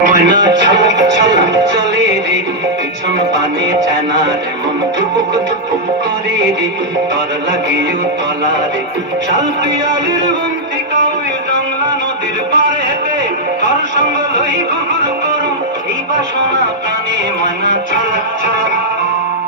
ময়না ছলক ছলক চলে রে, পিছন পানে চায় না রে, মন ধুপুক ধুপুক করে রে, তর লাগিও তলা রে। শাল পিয়ালির বন্তি কাউয়ে জংলা নদীর পারে হেতে, তর সঙ্গ লই ঘুঘুর করুম এই বাসনা প্রাণে। ময়না ছলক ছলক,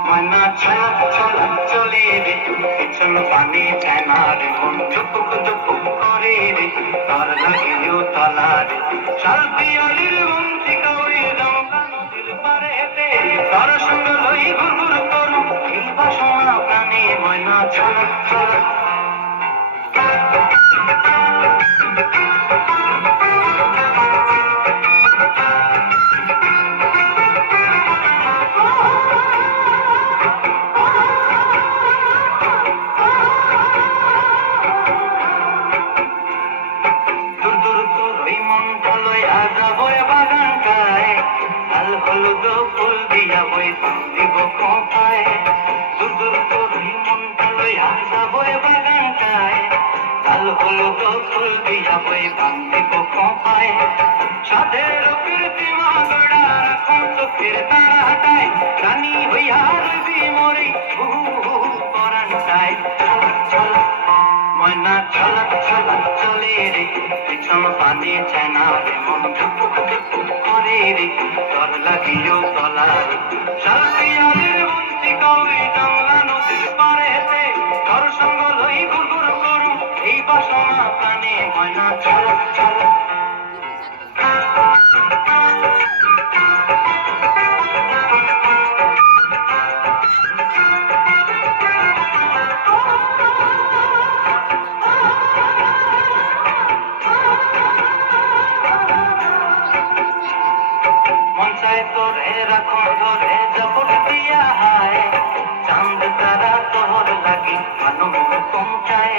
ময়না ছলক ছলক চলে রে, পিছন পানে চায় না রে, মন ধুপুক ধুপুক করে রে, তর লাগিও তলা রে। শাল পিয়ালির বন্তি কাউয়ে জংলা নদীর পারে হেতে, তর সঙ্গ লই ঘুঘুর করুম এই বাসনা প্রাণে। ময়না ছলক ছলক। দূর দূর তোর ওই মনটা লইয়া যাবো এ বাগানটায়, লাল হলুদ ফুল দিয়া বই দিব কোপায়। দূর দূর তোর ওই মনটা লইয়া যাবো এ বাগানটায়, লাল হলুদ ফুল দিয়া বই দিব কোপায়। সাধের কীর্তিমা গড়া রাখুন চোখের তারা হাটায়, রানী হইয়া রবি মরে হু হু পরানটায়। ছলক ছলক, ময়না ছলক ছলক চলে রে, পিছন পানে চায় না রে, মন ধুপুক ধুপুক করে রে, তর লাগিও তলা রে। শাল পিয়ালির বন্তি কাউরি জংলা নদীর পারে হেতে, তর সঙ্গ লই ঘুঘুর করুম এই বাসনা প্রাণে। ময়না ছলক ছলক। মন চায় তোরে রাখুন ধরে জপট দিয়া হায়, চাঁদ তারা তোর লাগি ভালো কম চায়।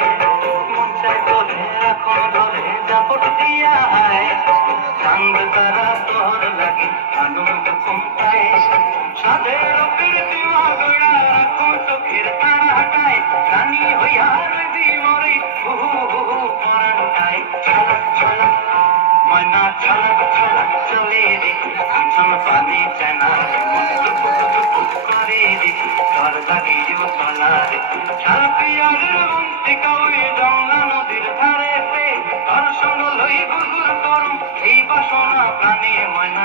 মন চায় তোরে রাখুন ধরে জপট দিয়া হায়, চাঁদ তারা তোর লাগি ভালো কম চায়। সাধের কীর্তিমা গড়া রাখুন চোখের তারা হাটায়, রানী হইয়া রবি মরে হু হু পরানটায়। ছলক ছলক, ময়না ছলক ছলক চলে রে, পিছন পানে চায় না রে, মন ধুপুক ধুপুক করে রে, তর লাগিও তলা রে। শাল পিয়ালির বন্তি কাউয়ে জংলা নদীর ধারেতে, তর সঙ্গ লই ঘুঘুর করুম এই বাসনা প্রাণে। ময়না